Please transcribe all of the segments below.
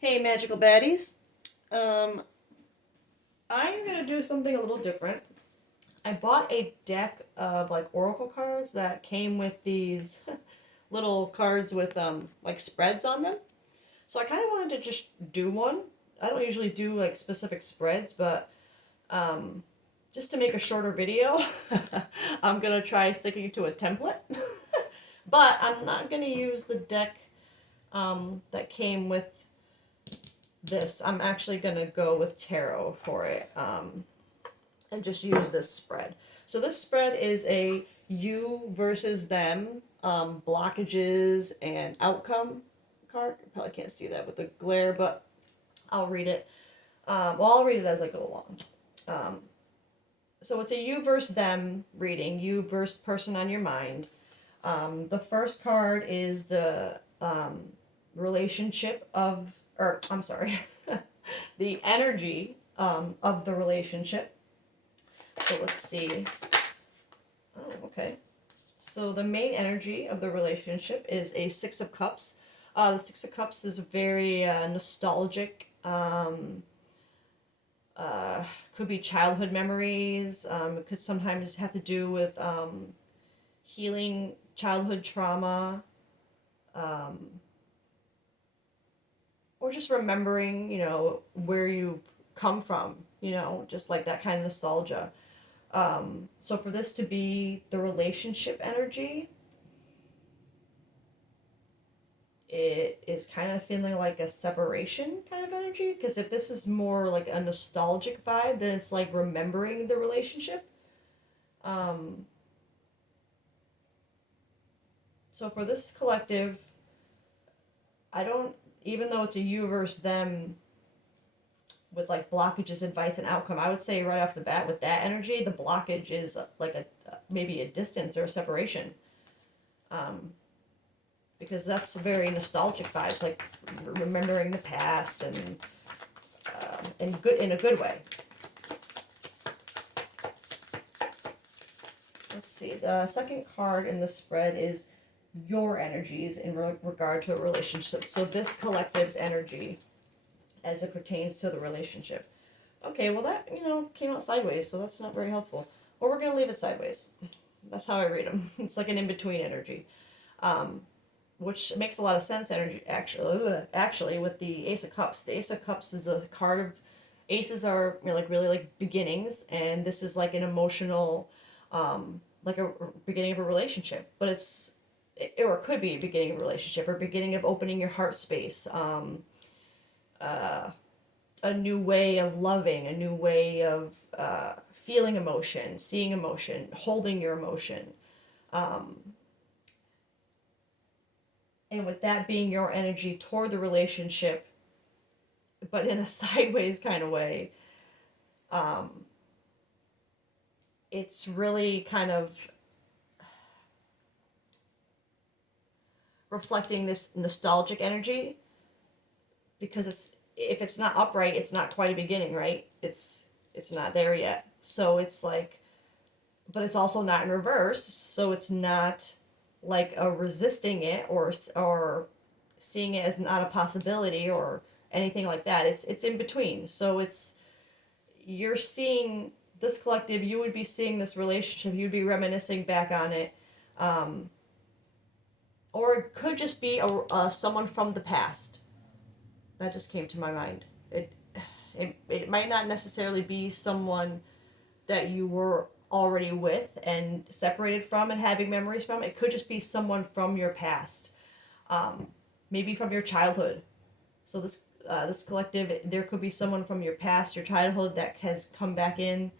Hey, magical baddies. Um, I'm gonna do something a little different. I bought a deck of like oracle cards that came with these little cards with like spreads on them. So I kind of wanted to just do one. I don't usually do like specific spreads, but just to make a shorter video, I'm gonna try sticking to a template. But I'm not gonna use the deck that came with this. I'm actually gonna go with tarot for it. And just use this spread. So this spread is a you versus them, blockages and outcome card. You probably can't see that with the glare, but I'll read it. I'll read it as I go along. So it's a you versus them reading, you versus person on your mind. The first card is the relationship of, or I'm sorry, the energy of the relationship. So let's see. Oh, okay. So the main energy of the relationship is a Six of Cups. The Six of Cups is very nostalgic. Could be childhood memories. It could sometimes have to do with healing childhood trauma, or just remembering, where you come from. Just like that kind of nostalgia. So for this to be the relationship energy, it is kind of feeling like a separation kind of energy. Because if this is more like a nostalgic vibe, then it's like remembering the relationship. So for this collective, I don't, even though it's a you versus them with like blockages, advice, and outcome, I would say right off the bat with that energy, the blockage is like a maybe a distance or a separation. Because that's very nostalgic vibes, like remembering the past and in a good way. Let's see. The second card in the spread is your energies in regard to a relationship. So this collective's energy as it pertains to the relationship. Okay, well that came out sideways, so that's not very helpful. Well, we're gonna leave it sideways. That's how I read them. It's like an in between energy. Which makes a lot of sense energy actually with the Ace of Cups. The Ace of Cups is a card of aces are like really like beginnings, and this is like an emotional like a beginning of a relationship, but or it could be a beginning of a relationship or beginning of opening your heart space, a new way of loving, a new way of feeling emotion, seeing emotion, holding your emotion. And with that being your energy toward the relationship, but in a sideways kind of way, it's really kind of reflecting this nostalgic energy, because if it's not upright, it's not quite a beginning, right? It's not there yet. So it's like, but it's also not in reverse, so it's not like a resisting it or seeing it as not a possibility or anything like that. It's in between. So you're seeing this collective, you would be seeing this relationship, you'd be reminiscing back on it, or it could just be someone from the past. That just came to my mind. It might not necessarily be someone that you were already with and separated from and having memories from. It could just be someone from your past, maybe from your childhood. So this collective, there could be someone from your past, your childhood, that has come back in.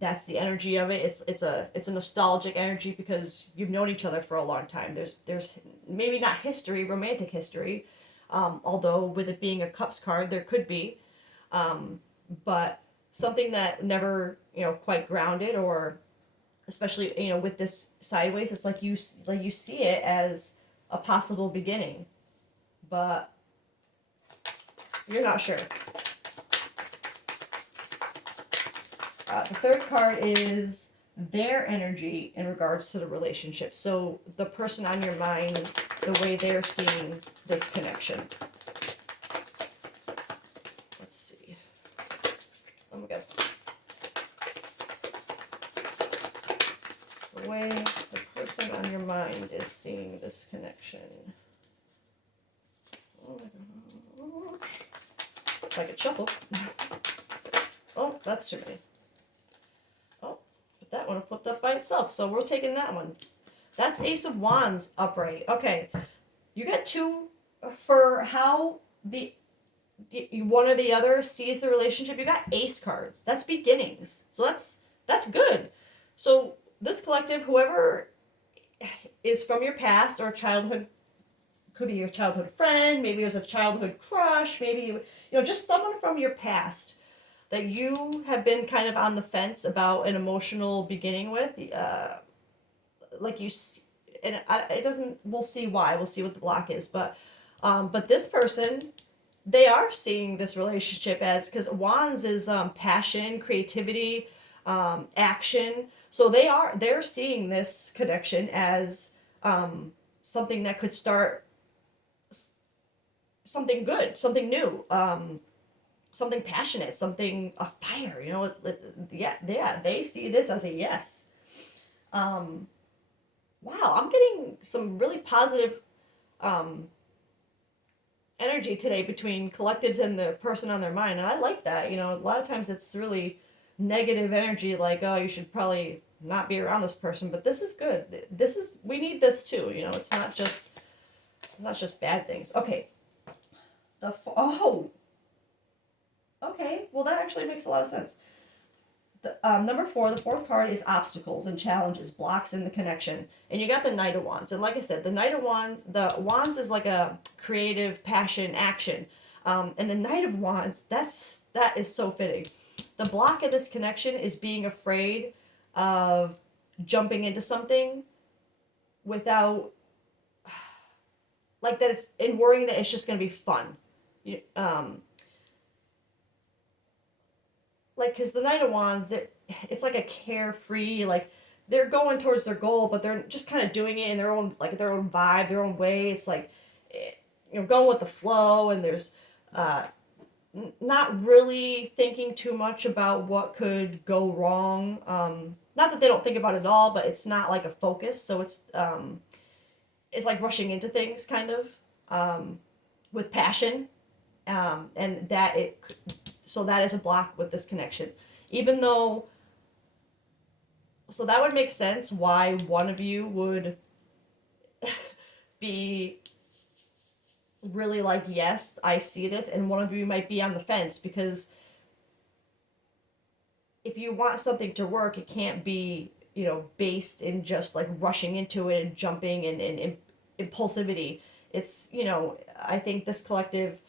That's the energy of it. It's a nostalgic energy because you've known each other for a long time. There's maybe not history, romantic history, although with it being a cups card, there could be, but something that never quite grounded, or especially with this sideways, it's like you see it as a possible beginning, but you're not sure. The third card is their energy in regards to the relationship. So the person on your mind, the way they're seeing this connection. Oh my god. The way the person on your mind is seeing this connection. Oh my god. If I could shuffle. Oh, that's too many. Oh, but that one flipped up by itself, so we're taking that one. That's Ace of Wands upright. Okay, you got two for how the one or the other sees the relationship. You got ace cards. That's beginnings. So that's good. So this collective, whoever is from your past or childhood, could be your childhood friend, maybe it was a childhood crush, maybe just someone from your past that you have been kind of on the fence about an emotional beginning with. Like you, and it doesn't. We'll see why. We'll see what the block is, but this person, they are seeing this relationship as, because Wands is passion, creativity, action. So they're seeing this connection as something that could start something good, something new, something passionate, something a fire. Yeah, they see this as a yes. Wow, I'm getting some really positive energy today between collectives and the person on their mind, and I like that. A lot of times it's really negative energy, like, oh, you should probably not be around this person, but this is good. We need this too. It's not just bad things. Okay. Okay. Well, that actually makes a lot of sense. Number 4, the fourth card is obstacles and challenges, blocks in the connection. And you got the Knight of Wands. And like I said, the Wands is like a creative passion, action. And the Knight of Wands, that is so fitting. The block of this connection is being afraid of jumping into something without, like that, and worrying that it's just going to be fun. Like, because the Knight of Wands, it's like a carefree, like, they're going towards their goal, but they're just kind of doing it in their own vibe, their own way. It's like, going with the flow, and there's not really thinking too much about what could go wrong. Not that they don't think about it at all, but it's not like a focus, so it's like rushing into things, kind of, with passion, and so that is a block with this connection. Even though, so that would make sense why one of you would be really like, yes, I see this, and one of you might be on the fence, because if you want something to work, it can't be, based in just like rushing into it and jumping and impulsivity. It's, I think this collective,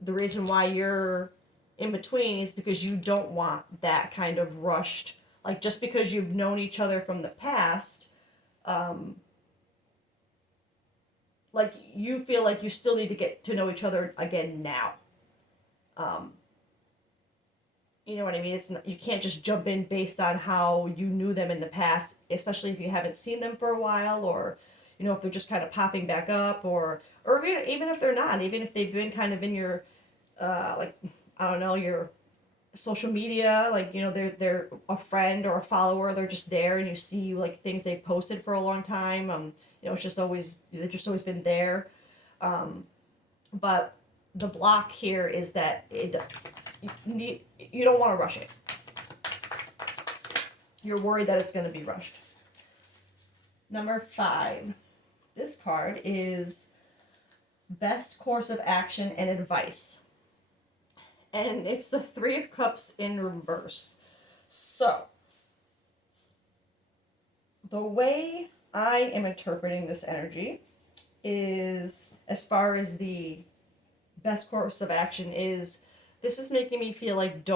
the reason why you're in between is because you don't want that kind of rushed, like, just because you've known each other from the past, like, you feel like you still need to get to know each other again now. You know what I mean? It's not, you can't just jump in based on how you knew them in the past, especially if you haven't seen them for a while, or if they're just kind of popping back up, or even if they're not, even if they've been kind of in your like, I don't know, your social media, like, they're a friend or a follower, they're just there, and you see, like, things they've they've posted for a long time. It's just always, they've just always been there. But the block here is that you don't want to rush it. You're worried that it's going to be rushed. Number 5. This card is best course of action and advice. And it's the 3 of Cups in reverse. So, the way I am interpreting this energy is, as far as the best course of action is, this is making me feel like,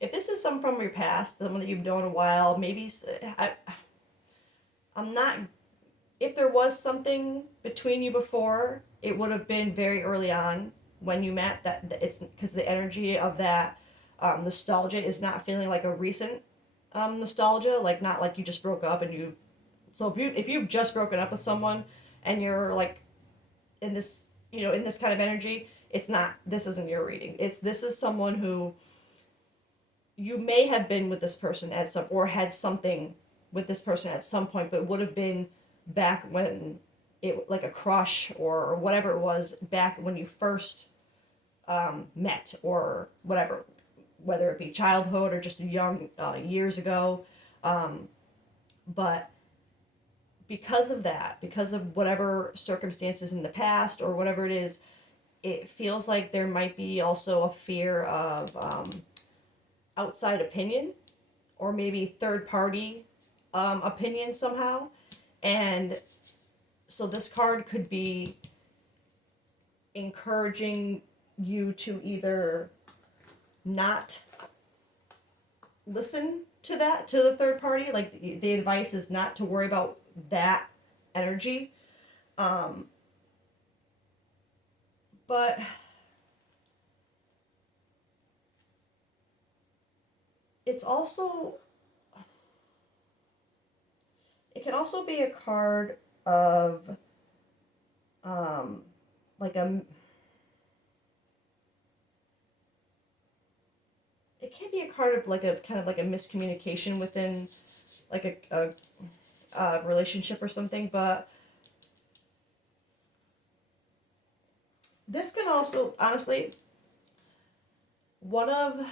if this is someone from your past, someone that you've known a while, maybe, I'm not, if there was something between you before, it would have been very early on when you met, that it's because the energy of that nostalgia is not feeling like a recent nostalgia, like, not like you just broke up and if you've just broken up with someone and you're like in this kind of energy, this isn't your reading. This is someone who you may have been with this person at some, or had something with this person at some point, but would have been back when it, like a crush or whatever it was, back when you first met or whatever, whether it be childhood or just young years ago. But because of that, because of whatever circumstances in the past or whatever it is, it feels like there might be also a fear of outside opinion, or maybe third party opinion somehow. And so this card could be encouraging you to either not listen to that, to the third party, like the advice is not to worry about that energy. But it's also, it can also be a card of like a, it can be a card of like a kind of like a miscommunication within like a relationship or something. But this can also, honestly, one of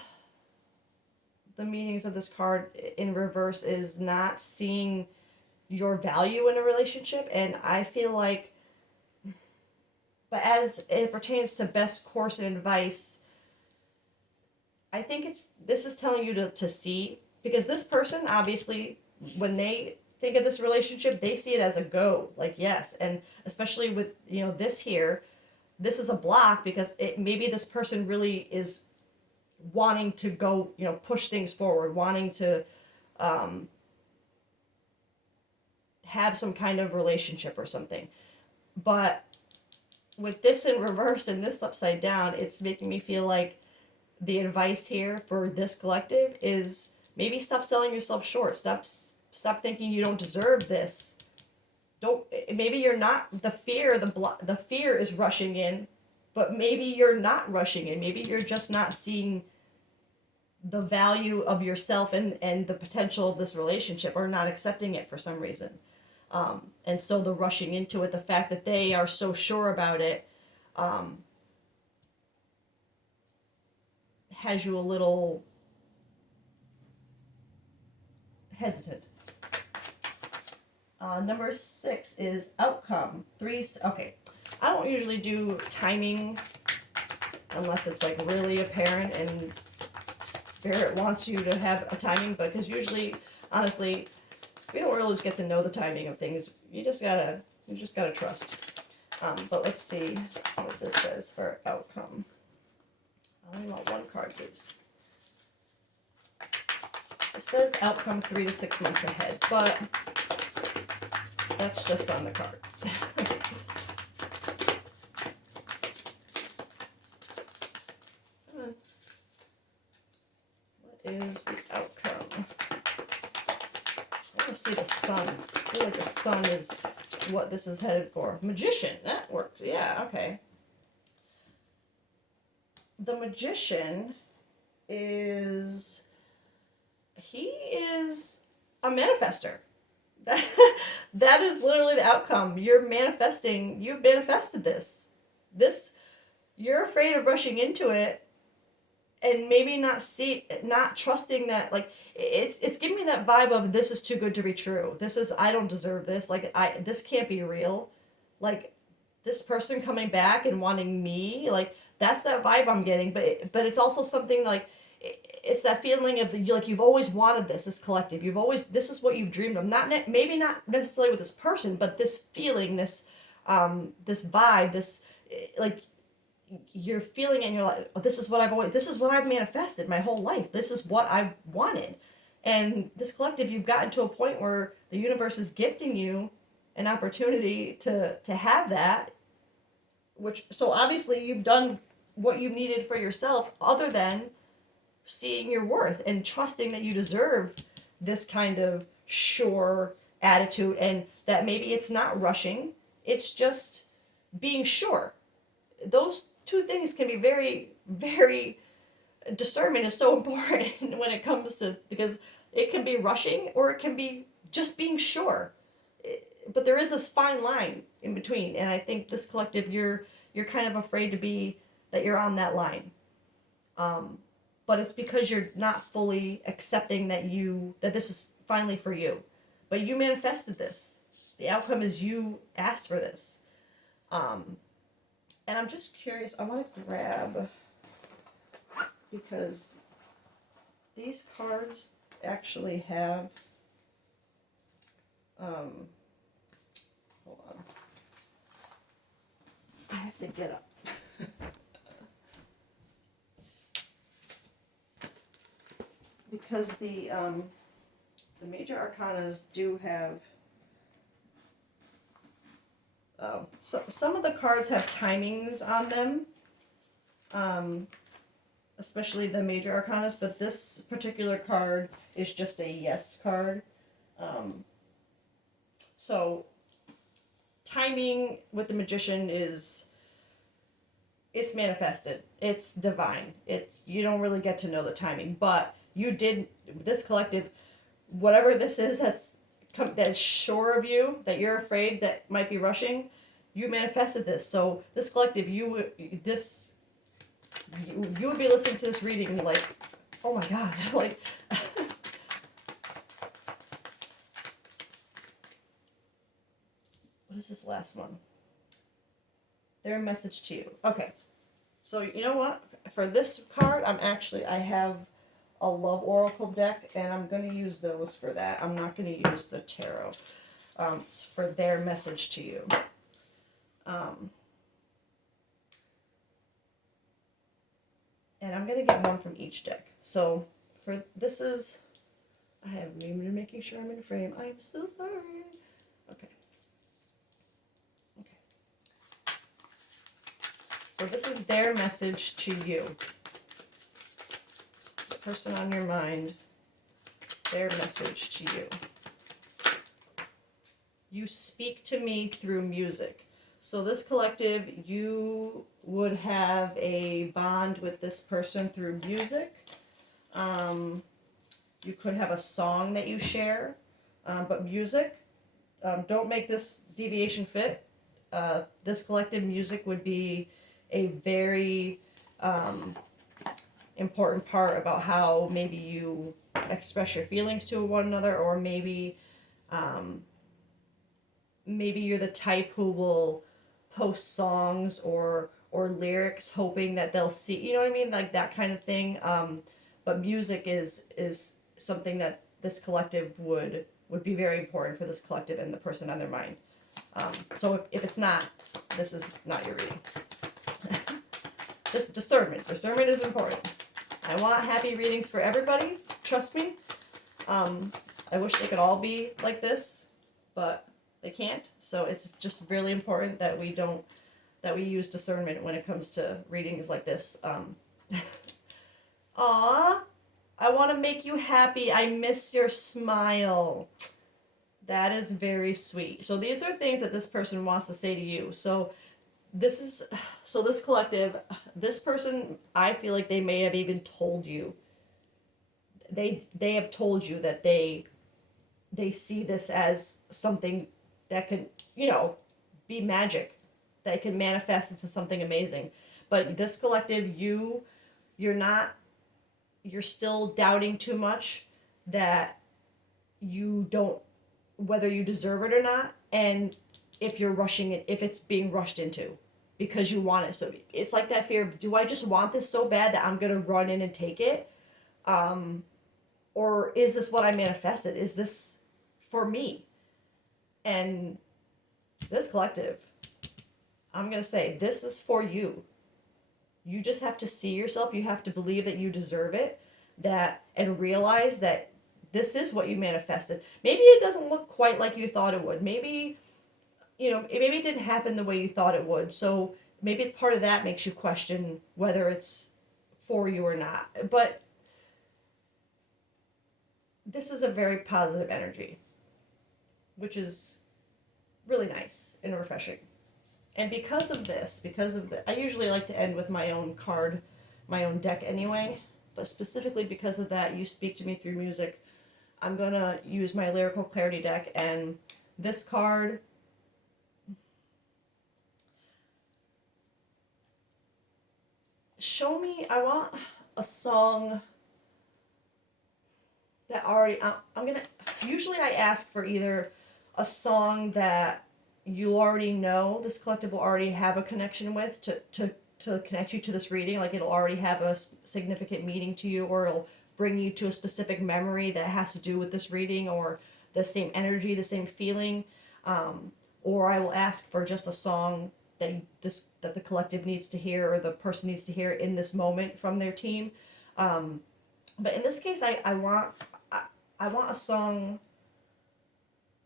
the meanings of this card in reverse is not seeing your value in a relationship. And I feel like, but as it pertains to best course and advice, I think this is telling you to see, because this person obviously, when they think of this relationship, they see it as a go, like yes. And especially with, this here, this is a block because it, maybe this person really is wanting to go, push things forward, wanting to have some kind of relationship or something. But with this in reverse and this upside down, it's making me feel like the advice here for this collective is maybe stop selling yourself short. Stop thinking you don't deserve this. Don't, maybe you're not, the fear is rushing in, but maybe you're not rushing in. Maybe you're just not seeing the value of yourself and the potential of this relationship, or not accepting it for some reason. And so the rushing into it, the fact that they are so sure about it, has you a little hesitant. Number 6 is outcome. 3, okay. I don't usually do timing unless it's like really apparent and Spirit wants you to have a timing, but because usually, honestly, we don't really get to know the timing of things. You just gotta trust. But let's see what this says for outcome. I only want one card, please. It says outcome 3 to 6 months ahead, but that's just on the card. What is the outcome? I want to see the sun. I feel like the sun is what this is headed for. Magician, that works. Yeah, okay. The Magician is, he is a manifester. That is literally the outcome. You've manifested this. You're afraid of rushing into it and maybe not trusting that, like, it's giving me that vibe of this is too good to be true. I don't deserve this. Like, this can't be real. Like, this person coming back and wanting me, like, that's that vibe I'm getting. But it's also something like, it's that feeling of like you've always wanted this collective. This is what you've dreamed of. Maybe not necessarily with this person, but this feeling, this vibe, this, like, you're feeling it and you're like, oh, this is what I've manifested my whole life. This is what I wanted. And this collective, you've gotten to a point where the universe is gifting you an opportunity to have that, so obviously you've done what you needed for yourself, other than seeing your worth and trusting that you deserve this kind of sure attitude, and that maybe it's not rushing, it's just being sure. Those two things can be very, very discernment is so important when it comes to, because it can be rushing or it can be just being sure. But there is this fine line in between, and I think this collective, you're kind of afraid to be that you're on that line. But it's because you're not fully accepting that this is finally for you. But you manifested this. The outcome is you asked for this. And I'm just curious, I want to grab, because these cards actually have, hold on, I have to get up. Because the major arcanas do have, so some of the cards have timings on them, especially the major arcanas, but this particular card is just a yes card. So timing with the magician is, it's manifested, it's divine, it's, you don't really get to know the timing, but you did, this collective, whatever this is that's sure of you, that you're afraid that might be rushing, you manifested this. So this collective, you would be listening to this reading like, oh my god, like what is this last one? Their message to you. Okay, so you know what, for this card, I have a love oracle deck, and I'm going to use those for that. I'm not going to use the tarot for their message to you. And I'm going to get one from each deck. So for this is, I haven't even been making sure I'm in frame. I'm so sorry. Okay. So this is their message to you. The person on your mind, their message to you. You speak to me through music. So this collective, you would have a bond with this person through music. You could have a song that you share, but music. Don't make this deviation fit. This collective, music would be a very important part about how maybe you express your feelings to one another, or maybe maybe you're the type who will post songs or lyrics hoping that they'll see, you know what I mean, like that kind of thing. But music is something that this collective would be very important for this collective and the person on their mind. So if it's not, this is not your reading. Just discernment. Discernment is important. I want happy readings for everybody. Trust me. I wish they could all be like this, but they can't. So it's just really important that we use discernment when it comes to readings like this. Aw, I want to make you happy. I miss your smile. That is very sweet. So these are things that this person wants to say to you. So this collective, this person, I feel like they may have even told you. They have told you that they see this as something that can, be magic, that can manifest into something amazing. But this collective, you're still doubting too much that you don't, whether you deserve it or not, and if you're rushing it, if it's being rushed into because you want it. So it's like that fear of, do I just want this so bad that I'm going to run in and take it? Or is this what I manifested? Is this for me? And this collective, I'm going to say, this is for you. You just have to see yourself. You have to believe that you deserve it, and realize that this is what you manifested. Maybe it doesn't look quite like you thought it would. Maybe, maybe it didn't happen the way you thought it would. So maybe part of that makes you question whether it's for you or not. But this is a very positive energy, which is really nice and refreshing. And because of I usually like to end with my own card, my own deck anyway. but specifically because of that, you speak to me through music. I'm going to use my Lyrical Clarity deck, and this card, show me, I want a song that already, I'm going to, usually I ask for either a song that you already know, this collective will already have a connection with to connect you to this reading, like it'll already have a significant meaning to you, or it'll bring you to a specific memory that has to do with this reading, or the same energy, the same feeling, or I will ask for just a song that the collective needs to hear, or the person needs to hear in this moment from their team. But in this case, I want a song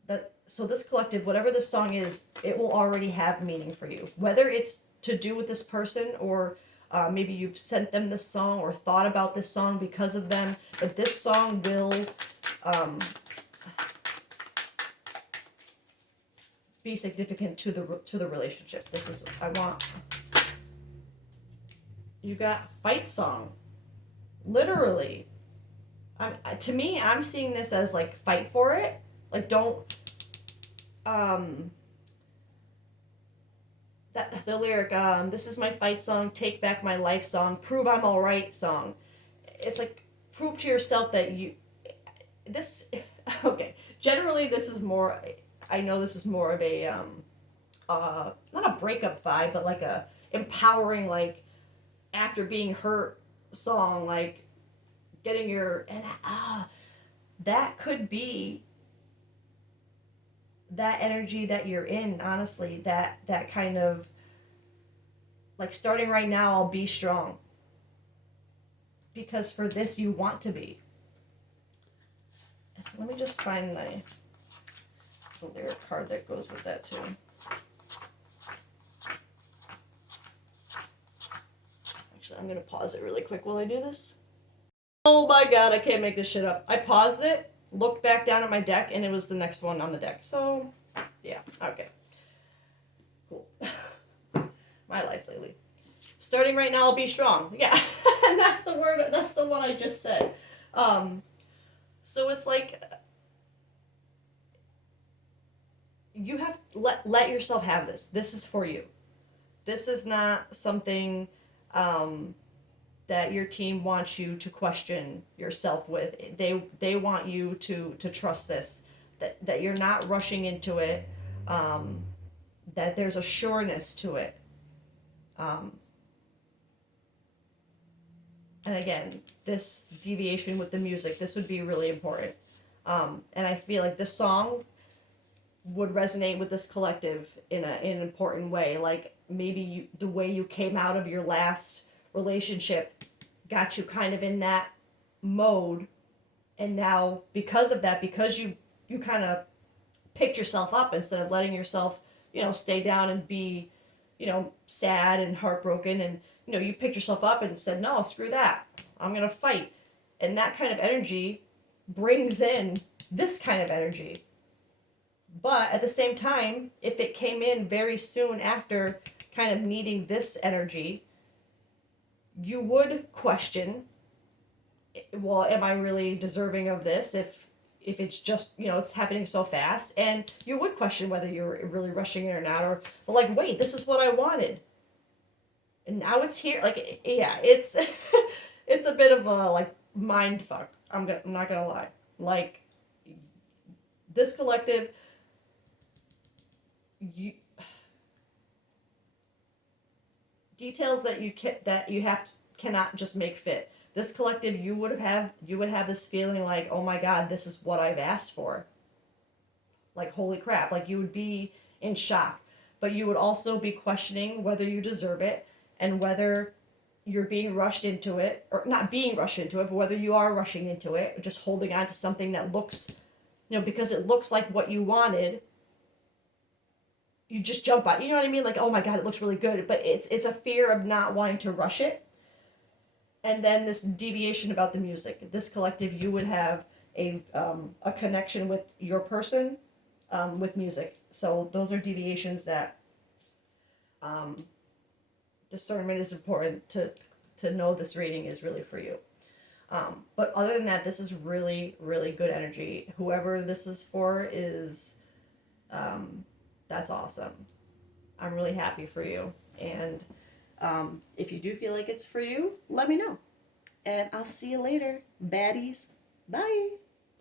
that, so this collective, whatever this song is, it will already have meaning for you, whether it's to do with this person, or maybe you've sent them this song or thought about this song because of them, but this song will be significant to the relationship. This is, I want, you got fight song, literally. To me, I'm seeing this as like fight for it, like don't that the lyric, this is my fight song, take back my life song, prove I'm all right song. It's like, prove to yourself that you, this, okay, generally this is more, I know this is more of a not a breakup vibe, but like a empowering, like after being hurt song, like getting your, and that could be that energy that you're in, honestly, that kind of like, starting right now, I'll be strong, because for this you want to be. Let me just find the lyric card that goes with that too. Actually, I'm gonna pause it really quick while I do this. Oh my god, I can't make this shit up. I paused it, looked back down at my deck, and it was the next one on the deck. So, yeah, okay. Cool. My life lately. Starting right now, I'll be strong. Yeah, and that's the word, that's the one I just said. So it's like, you have, let yourself have this. This is for you. This is not something that your team wants you to question yourself with. They want you to trust this, that you're not rushing into it, that there's a sureness to it. And again, this deviation with the music, this would be really important. And I feel like this song would resonate with this collective in an important way. Like maybe the way you came out of your last relationship got you kind of in that mode, and now because of that, because you kind of picked yourself up instead of letting yourself, stay down and be, sad and heartbroken, and you picked yourself up and said, no, screw that, I'm gonna fight. And that kind of energy brings in this kind of energy. But at the same time, if it came in very soon after kind of needing this energy, you would question, well, am I really deserving of this if it's just, it's happening so fast? And you would question whether you're really rushing it or not, or, well, like, wait, this is what I wanted, and now it's here. Like, yeah, it's it's a bit of a, like, mind fuck. I'm not gonna lie. Like, this collective, details that cannot just make fit. This collective, you would have this feeling like, oh my god, this is what I've asked for. Like, holy crap, like, you would be in shock, but you would also be questioning whether you deserve it, and whether you're being rushed into it, or not being rushed into it, but whether you are rushing into it, just holding on to something that looks, because it looks like what you wanted, you just jump on, you know what I mean? Like, oh my god, it looks really good, but it's a fear of not wanting to rush it. And then this deviation about the music. This collective, you would have a connection with your person, with music. So those are deviations that discernment is important to know this reading is really for you. But other than that, this is really, really good energy. Whoever this is for is, that's awesome. I'm really happy for you. And if you do feel like it's for you, let me know. And I'll see you later, baddies. Bye.